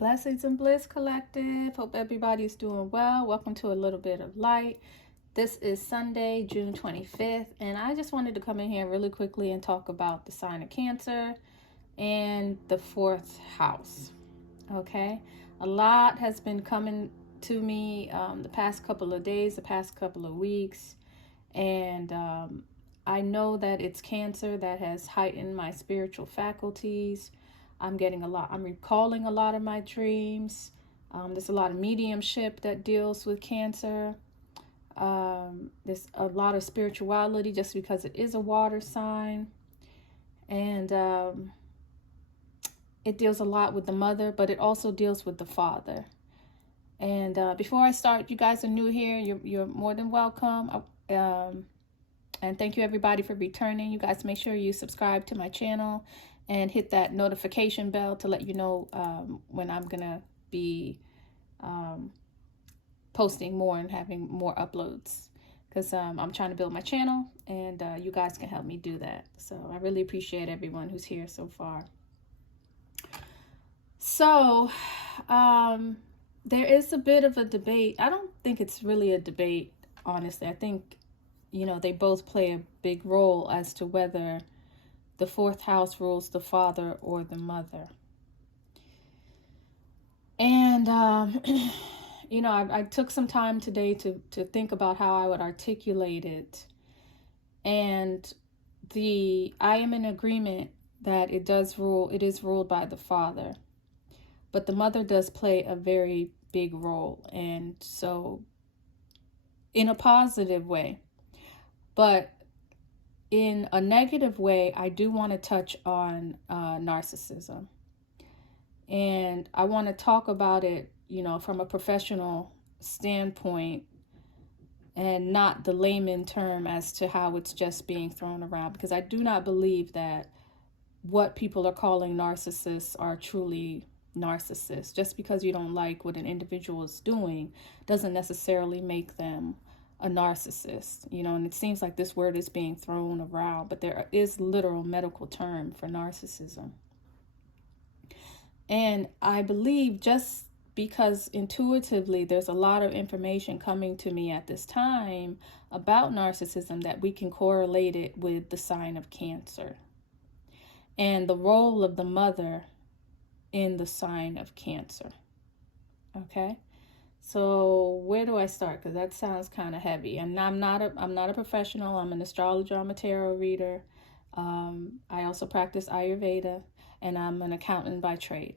Blessings and Bliss Collective. Hope everybody's doing well. Welcome to a little bit of light. This is Sunday, June 25th, and I just wanted to come in here really quickly and talk about the sign of Cancer and the fourth house. Okay, a lot has been coming to me the past couple of days, the past couple of weeks, and I know that it's Cancer that has heightened my spiritual faculties. I'm recalling a lot of my dreams. There's a lot of mediumship that deals with Cancer. There's a lot of spirituality just because it is a water sign. And it deals a lot with the mother, but it also deals with the father. And before I start, you guys are new here, you're more than welcome. And thank you everybody for returning. You guys make sure you subscribe to my channel and hit that notification bell to let you know when I'm gonna be posting more and having more uploads, because I'm trying to build my channel, and you guys can help me do that. So I really appreciate everyone who's here so far. So there is a bit of a debate. I don't think it's really a debate, honestly. I think, you know, they both play a big role as to whether the fourth house rules the father or the mother. And, you know, I took some time today to think about how I would articulate it. And I am in agreement that it is ruled by the father. But the mother does play a very big role. And so, in a positive way. But in a negative way, I do want to touch on narcissism. And I want to talk about it, you know, from a professional standpoint and not the layman term as to how it's just being thrown around. Because I do not believe that what people are calling narcissists are truly narcissists. Just because you don't like what an individual is doing doesn't necessarily make them a narcissist, you know. And it seems like this word is being thrown around, but there is literal medical term for narcissism. And I believe, just because intuitively there's a lot of information coming to me at this time about narcissism, that we can correlate it with the sign of Cancer and the role of the mother in the sign of Cancer. Okay. So where do I start? Because that sounds kind of heavy. And I'm not a professional. I'm an astrologer. I'm a tarot reader. I also practice Ayurveda, and I'm an accountant by trade.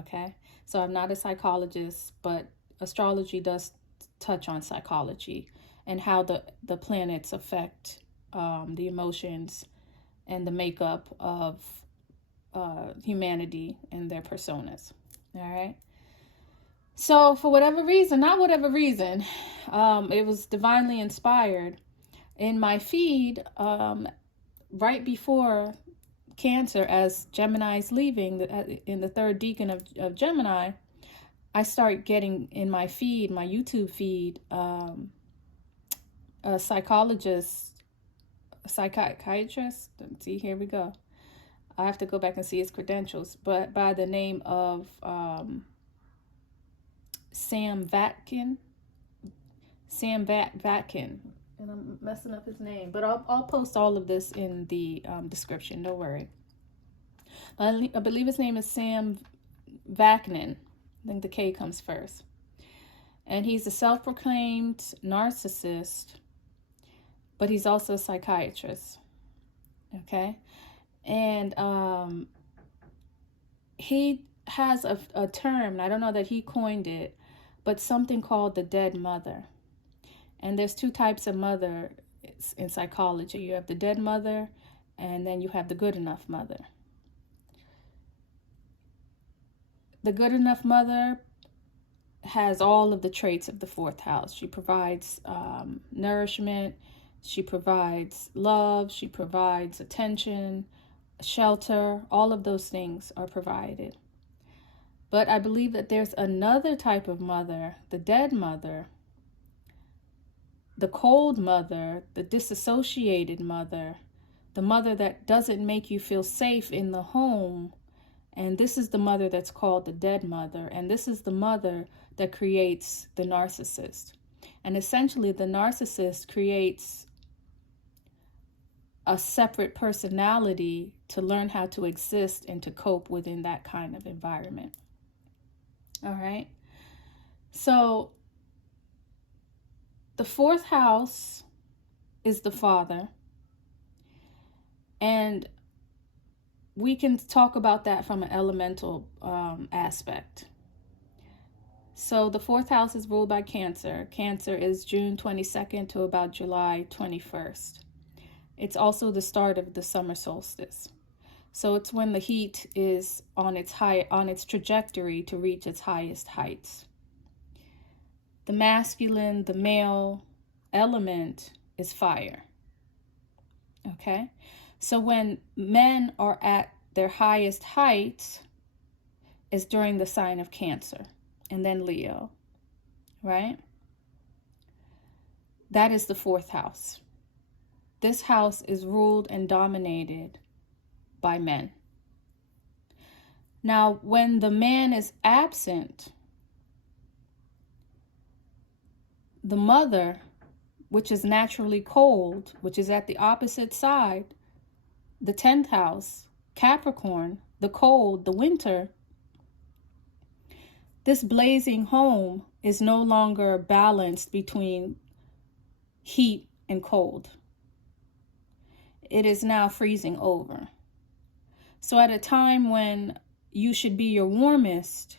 Okay. So I'm not a psychologist, but astrology does touch on psychology and how the planets affect the emotions and the makeup of humanity and their personas. All right. So for whatever reason, not whatever reason, it was divinely inspired. In my feed, right before Cancer, as Gemini's leaving, in the third decan of Gemini, I start getting in my feed, my YouTube feed, a psychiatrist. Let's see, here we go. I have to go back and see his credentials, but by the name of Sam Vaknin, and I'm messing up his name, but I'll post all of this in the description. Don't worry. I believe his name is Sam Vaknin. I think the K comes first, and he's a self-proclaimed narcissist, but he's also a psychiatrist. Okay, and he has a term, and I don't know that he coined it, but something called the dead mother. And there's two types of mother in psychology. You have the dead mother, and then you have the good enough mother. The good enough mother has all of the traits of the fourth house. She provides nourishment, she provides love, she provides attention, shelter. All of those things are provided. But I believe that there's another type of mother, the dead mother, the cold mother, the disassociated mother, the mother that doesn't make you feel safe in the home, And this is the mother that's called the dead mother. And this is the mother that creates the narcissist. And essentially, the narcissist creates a separate personality to learn how to exist and to cope within that kind of environment. All right. So the fourth house is the father. And we can talk about that from an elemental aspect. So the fourth house is ruled by Cancer. Cancer is June 22nd to about July 21st. It's also the start of the summer solstice. So it's when the heat is on its trajectory to reach its highest heights. The masculine, the male element is fire. Okay? So when men are at their highest heights is during the sign of Cancer and then Leo, right? That is the fourth house. This house is ruled and dominated by men. Now, when the man is absent, the mother, which is naturally cold, which is at the opposite side, the 10th house, Capricorn, the cold, the winter, this blazing home is no longer balanced between heat and cold. It is now freezing over. So at a time when you should be your warmest,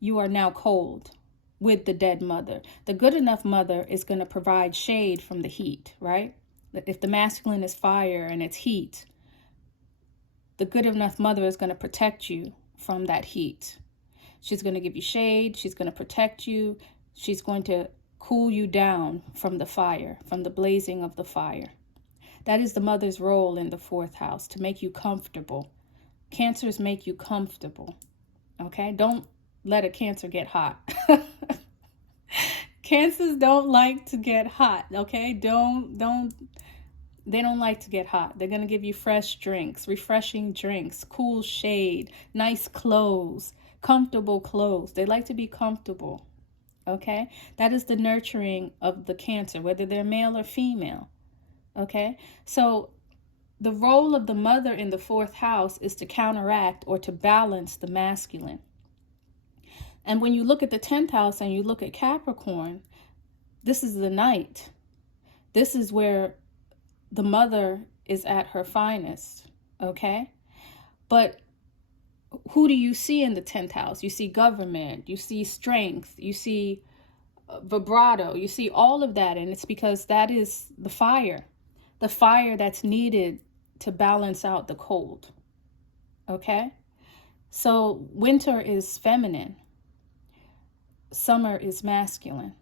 you are now cold with the dead mother. The good enough mother is going to provide shade from the heat, right? If the masculine is fire and it's heat, the good enough mother is going to protect you from that heat. She's going to give you shade. She's going to protect you. She's going to cool you down from the fire, from the blazing of the fire. That is the mother's role in the fourth house, to make you comfortable. Cancers make you comfortable. Okay? Don't let a Cancer get hot. Cancers don't like to get hot. Okay? They don't like to get hot. They're going to give you fresh drinks, refreshing drinks, cool shade, nice clothes, comfortable clothes. They like to be comfortable. Okay? That is the nurturing of the Cancer, whether they're male or female. Okay? So the role of the mother in the fourth house is to counteract or to balance the masculine. And when you look at the 10th house and you look at Capricorn, this is the night. This is where the mother is at her finest. Okay? But who do you see in the 10th house? You see government, you see strength, you see vibrato, you see all of that. And it's because that is the fire that's needed to balance out the cold. Okay? So winter is feminine. Summer is masculine.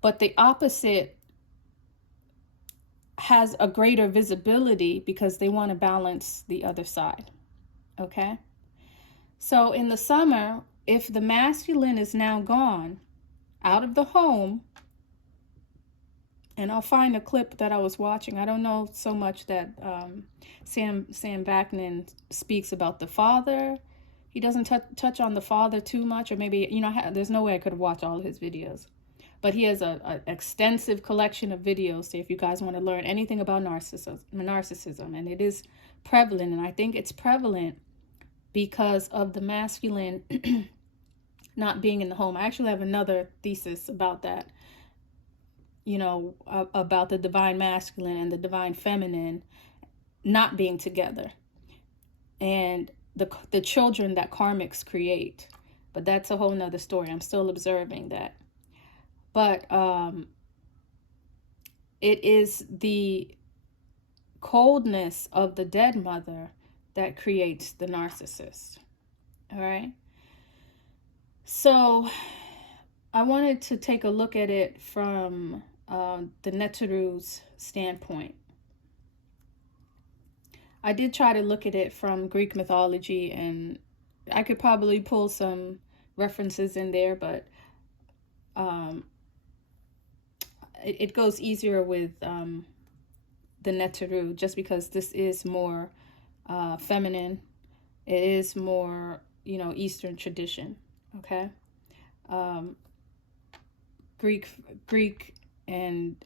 But the opposite has a greater visibility because they want to balance the other side. Okay? So in the summer, if the masculine is now gone out of the home, and I'll find a clip that I was watching. I don't know so much that Sam Vaknin speaks about the father. He doesn't touch on the father too much, or maybe, there's no way I could watch all of his videos. But he has an extensive collection of videos. So if you guys want to learn anything about narcissism, and it is prevalent, and I think it's prevalent because of the masculine not being in the home. I actually have another thesis about that. About the divine masculine and the divine feminine not being together, and the children that karmics create. But that's a whole nother story. I'm still observing that. But it is the coldness of the dead mother that creates the narcissist. All right. So I wanted to take a look at it from the Neteru's standpoint. I did try to look at it from Greek mythology, and I could probably pull some references in there, but it goes easier with the Neteru, just because this is more feminine. It is more, Eastern tradition. Okay. Um, Greek and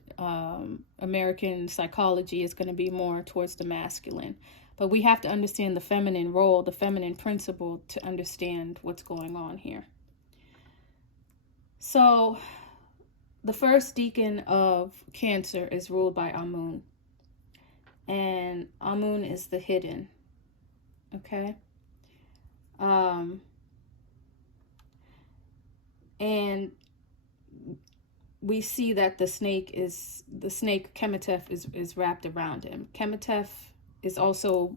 American psychology is going to be more towards the masculine. But we have to understand the feminine role, the feminine principle, to understand what's going on here. So the first deacon of Cancer is ruled by Amun. And Amun is the hidden. Okay? And we see that the snake Kemetef is wrapped around him. Kemetef is also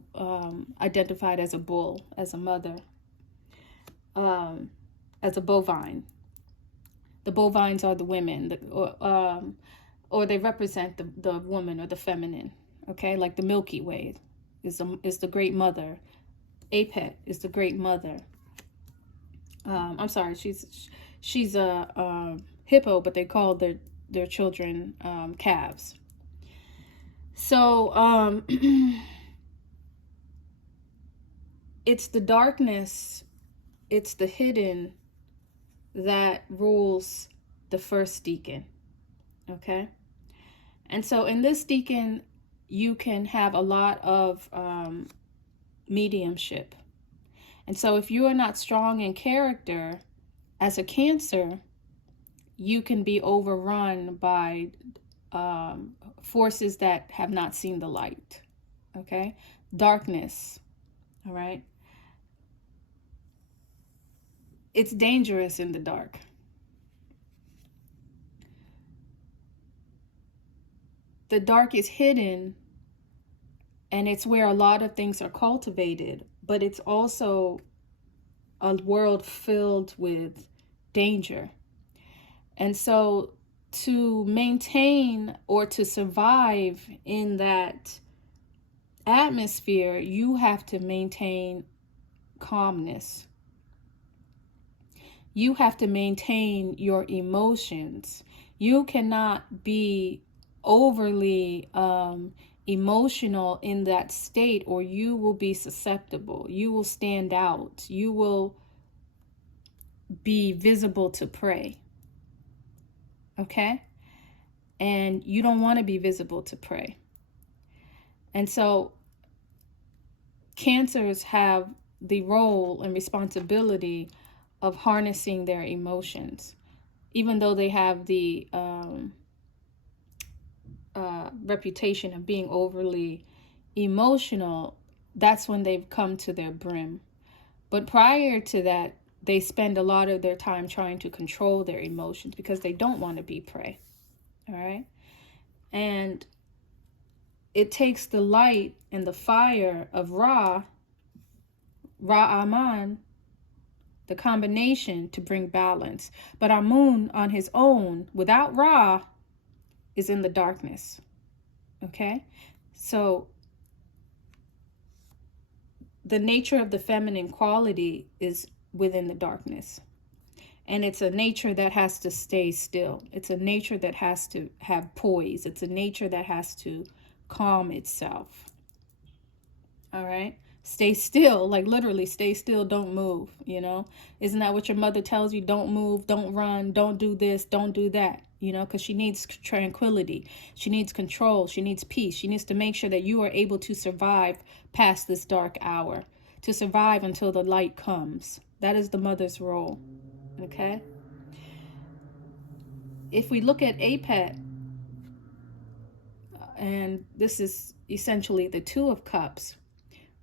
identified as a bull, as a mother, as a bovine. The bovines are the women, or they represent the woman or the feminine. Okay, like the Milky Way is the great mother. Apet is the great mother. I'm sorry, she's a hippo, but they call their children calves. So it's the darkness, it's the hidden that rules the first deacon. Okay? And so in this deacon, you can have a lot of mediumship. And so if you are not strong in character as a Cancer, you can be overrun by forces that have not seen the light. Okay? Darkness. All right? It's dangerous in the dark. The dark is hidden, and it's where a lot of things are cultivated, but it's also a world filled with danger. And so to maintain or to survive in that atmosphere, you have to maintain calmness. You have to maintain your emotions. You cannot be overly emotional in that state, or you will be susceptible. You will stand out. You will be visible to prey. Okay? And you don't want to be visible to prey. And so Cancers have the role and responsibility of harnessing their emotions, even though they have the reputation of being overly emotional. That's when they've come to their brim. But prior to that, they spend a lot of their time trying to control their emotions because they don't want to be prey. All right? And it takes the light and the fire of Ra-Aman, the combination, to bring balance. But Amun on his own, without Ra, is in the darkness. Okay? So the nature of the feminine quality is within the darkness. And it's a nature that has to stay still. It's a nature that has to have poise. It's a nature that has to calm itself. All right? Stay still, like literally stay still, don't move, Isn't that what your mother tells you? Don't move, don't run, don't do this, don't do that, because she needs tranquility. She needs control. She needs peace. She needs to make sure that you are able to survive past this dark hour, to survive until the light comes. That is the mother's role, okay? If we look at Apet, and this is essentially the Two of Cups,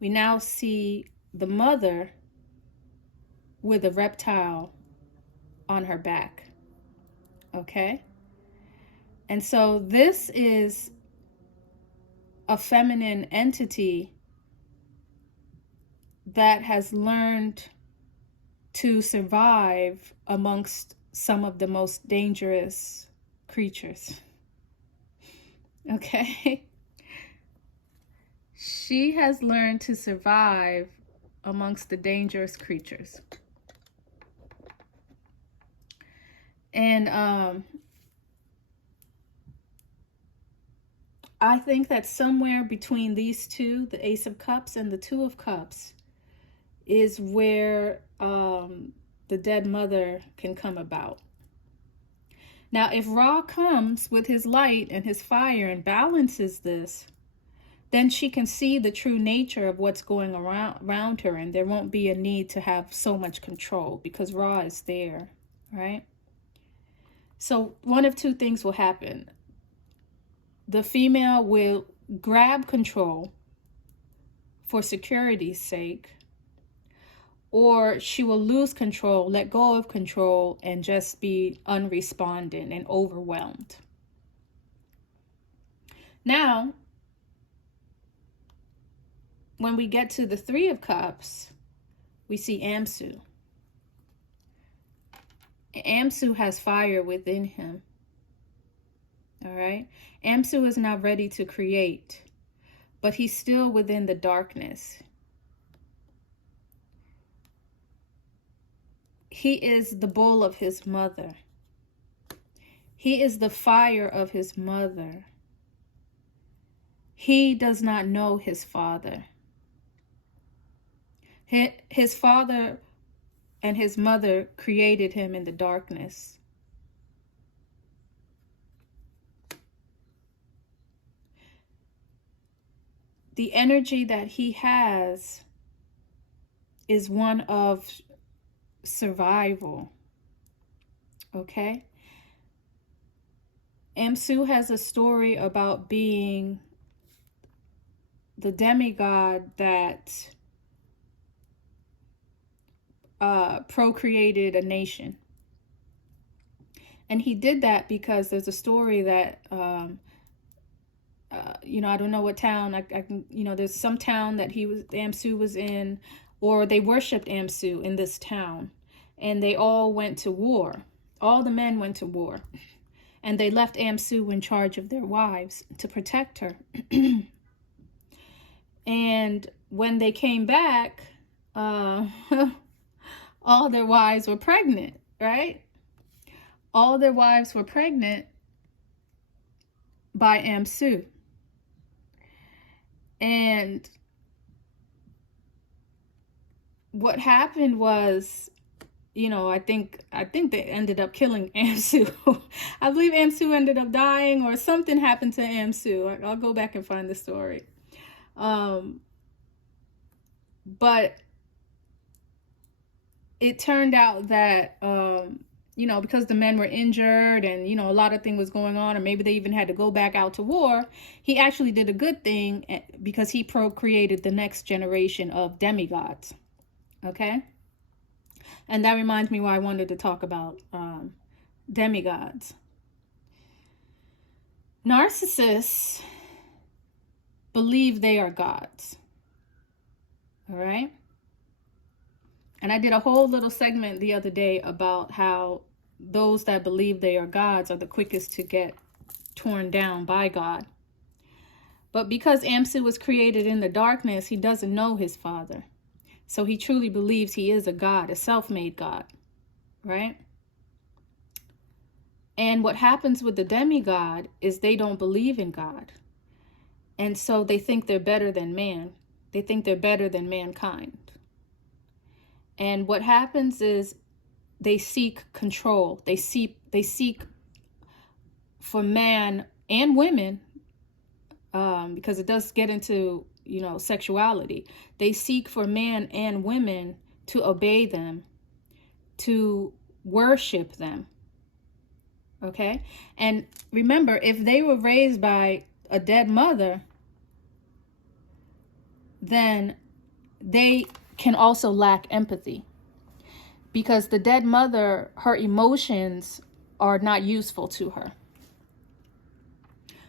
we now see the mother with a reptile on her back. Okay? And so this is a feminine entity that has learned to survive amongst some of the most dangerous creatures. Okay? She has learned to survive amongst the dangerous creatures. And I think that somewhere between these two, the Ace of Cups and the Two of Cups, is where the dead mother can come about. Now, if Ra comes with his light and his fire and balances this, then she can see the true nature of what's going around her, and there won't be a need to have so much control because Ra is there, right? So one of two things will happen. The female will grab control for security's sake, or she will lose control, let go of control, and just be unresponding and overwhelmed. Now, when we get to the Three of Cups, we see Amsu. Amsu has fire within him. All right? Amsu is not ready to create, but he's still within the darkness. He is the bull of his mother. He is the fire of his mother. He does not know his father. His father and his mother created him in the darkness. The energy that he has is one of survival. Okay? Amsu has a story about being the demigod that procreated a nation. And he did that because there's a story that I don't know what town, I can, there's some town that Amsu was in, or they worshipped Amsu in this town, and they all went to war. All the men went to war, and they left Amsu in charge of their wives to protect her. And when they came back, all their wives were pregnant, right? All their wives were pregnant by Amsu. And what happened was, I think they ended up killing Amsu. I believe Amsu ended up dying, or something happened to Amsu. I'll go back and find the story. But it turned out that, because the men were injured and, a lot of things was going on, or maybe they even had to go back out to war, he actually did a good thing because he procreated the next generation of demigods. Okay? And that reminds me why I wanted to talk about demigods. Narcissists believe they are gods. All right? And I did a whole little segment the other day about how those that believe they are gods are the quickest to get torn down by God. But because Amsu was created in the darkness, he doesn't know his father. So he truly believes he is a god, a self-made god, right? And what happens with the demigod is they don't believe in God. And so they think they're better than man. They think they're better than mankind. And what happens is they seek control. They seek for man and women, because it does get into, sexuality. They seek for man and women to obey them, to worship them. Okay? And remember, if they were raised by a dead mother, then they can also lack empathy, because the dead mother, her emotions are not useful to her.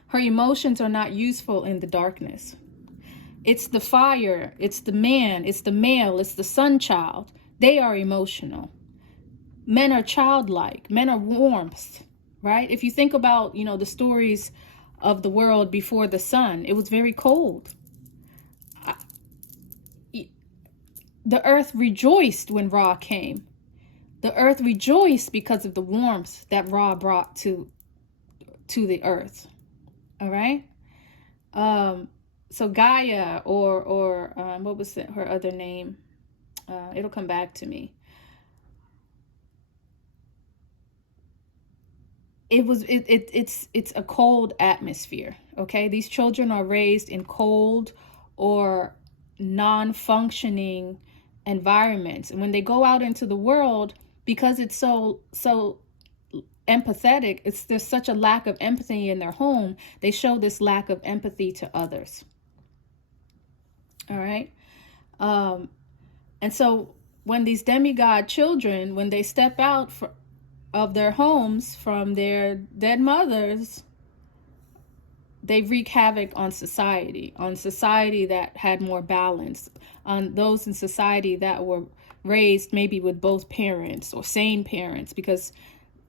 Her emotions are not useful in the darkness. It's the fire, it's the man, it's the male, it's the sun child. They are emotional. Men are childlike. Men are warmth, right? If you think about, the stories of the world before the sun, it was very cold. The earth rejoiced when Ra came. The earth rejoiced because of the warmth that Ra brought to the earth. All right? So Gaia, or what was her other name? It'll come back to me. It's a cold atmosphere. Okay, these children are raised in cold or non-functioning environments, and when they go out into the world, because it's so empathetic, there's such a lack of empathy in their home, they show this lack of empathy to others. All right. And so when these demigod children, when they step out of their homes from their dead mothers, they wreak havoc on society that had more balance, on those in society that were raised maybe with both parents or same parents, because,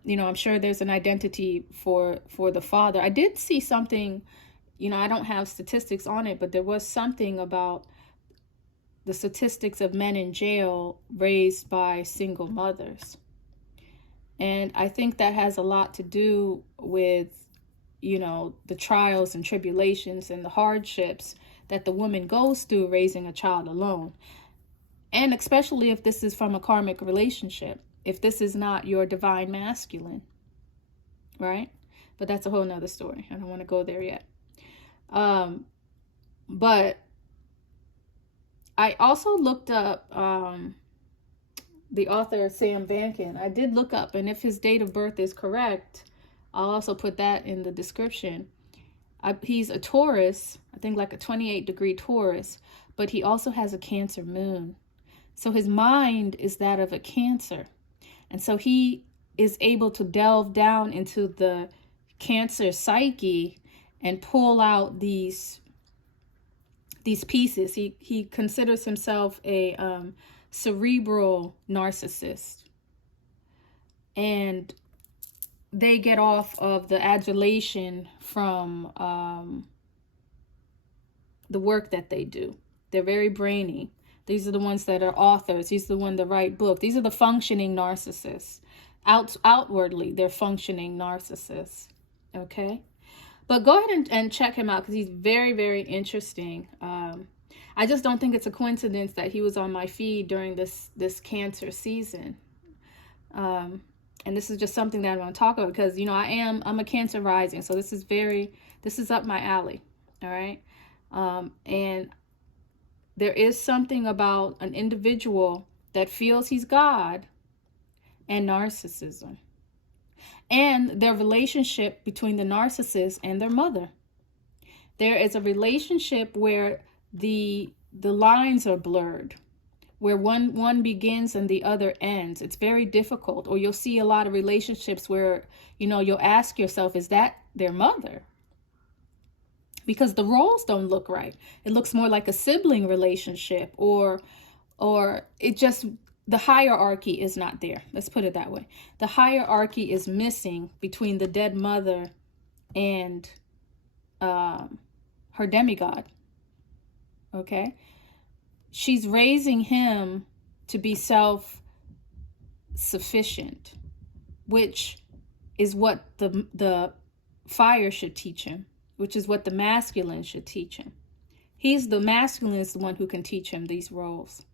you know, I'm sure there's an identity for the father. I did see something, you know, I don't have statistics on it, but there was something about the statistics of men in jail raised by single mothers. And I think that has a lot to do with, you know, the trials and tribulations and the hardships that the woman goes through raising a child alone. And especially if this is from a karmic relationship, if this is not your divine masculine, right? But that's a whole nother story. I don't want to go there yet. But I also looked up the author Sam Bankin. I did look up, and if his date of birth is correct, I'll also put that in the description. He's a Taurus, I think like a 28-degree Taurus, but he also has a Cancer moon. So his mind is that of a Cancer. And so he is able to delve down into the Cancer psyche and pull out these pieces. He considers himself a cerebral narcissist. And they get off of the adulation from the work that they do. They're very brainy. These are the ones that are authors. These are the ones that write books. These are the functioning narcissists. Outwardly, they're functioning narcissists. Okay? But go ahead and check him out, because he's very, very interesting. I just don't think it's a coincidence that he was on my feed during this Cancer season. And this is just something that I want to talk about, because, you know, I'm a Cancer rising, so this is up my alley. All right. And there is something about an individual that feels he's God and narcissism, and their relationship between the narcissist and their mother. There is a relationship where the lines are blurred, where one begins and the other ends. It's very difficult. Or you'll see a lot of relationships where, you know, you'll ask yourself, is that their mother? Because the roles don't look right. It looks more like a sibling relationship, or it just, the hierarchy is not there. Let's put it that way. The hierarchy is missing between the dead mother and her demigod. Okay? She's raising him to be self-sufficient, which is what the fire should teach him, which is what the masculine should teach him. The masculine is the one who can teach him these roles.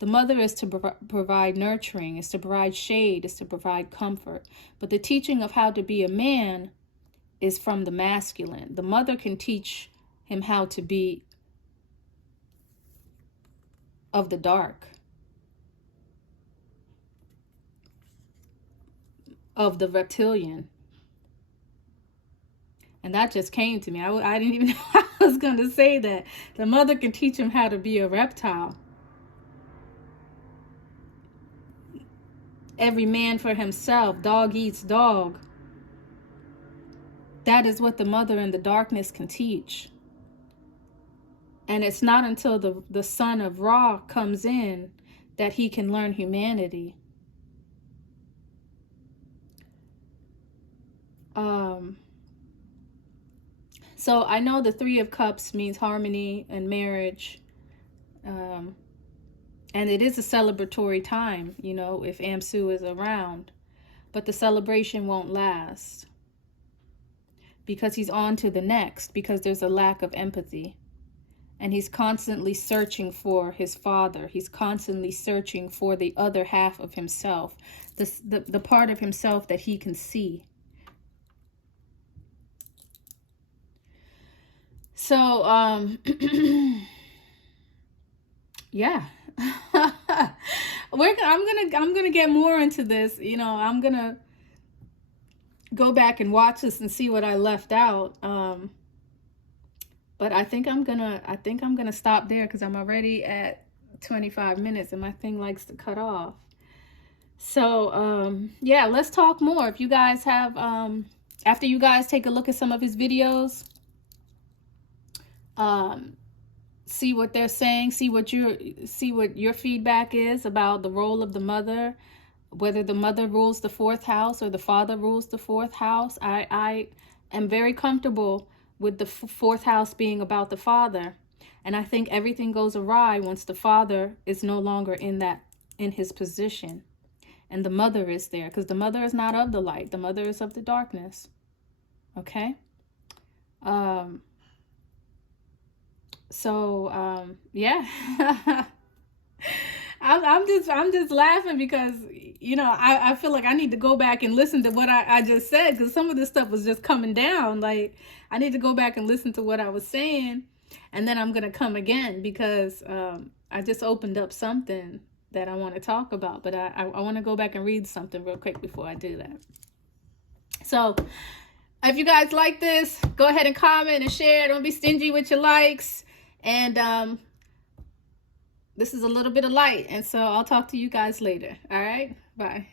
The mother is to provide nurturing, is to provide shade, is to provide comfort. But the teaching of how to be a man is from the masculine. The mother can teach him how to be of the dark, of the reptilian. And that just came to me. I didn't even know I was going to say that. The mother can teach him how to be a reptile. Every man for himself. Dog eats dog. That is what the mother in the darkness can teach. And it's not until the son of Ra comes in that he can learn humanity. So I know the Three of Cups means harmony and marriage. And it is a celebratory time, you know, if Amsu is around. But the celebration won't last, because he's on to the next, because there's a lack of empathy. And he's constantly searching for his father. He's constantly searching for the other half of himself, the part of himself that he can see. So, yeah. I'm gonna get more into this. You know, I'm gonna go back and watch this and see what I left out. But I think I'm gonna stop there because I'm already at 25 minutes and my thing likes to cut off. So yeah, let's talk more. If you guys have after you guys take a look at some of his videos, see what they're saying, see what your feedback is about the role of the mother, whether the mother rules the fourth house or the father rules the fourth house. I am very comfortable with the fourth house being about the father. And I think everything goes awry once the father is no longer in his position. And the mother is there, because the mother is not of the light. The mother is of the darkness. Okay? Yeah. I'm just laughing because, you know, I feel like I need to go back and listen to what I just said, because some of this stuff was just coming down. Like, I need to go back and listen to what I was saying, and then I'm going to come again, because I just opened up something that I want to talk about, but I want to go back and read something real quick before I do that. So if you guys like this, go ahead and comment and share. Don't be stingy with your likes. And this is a little bit of light, and so I'll talk to you guys later. All right, bye.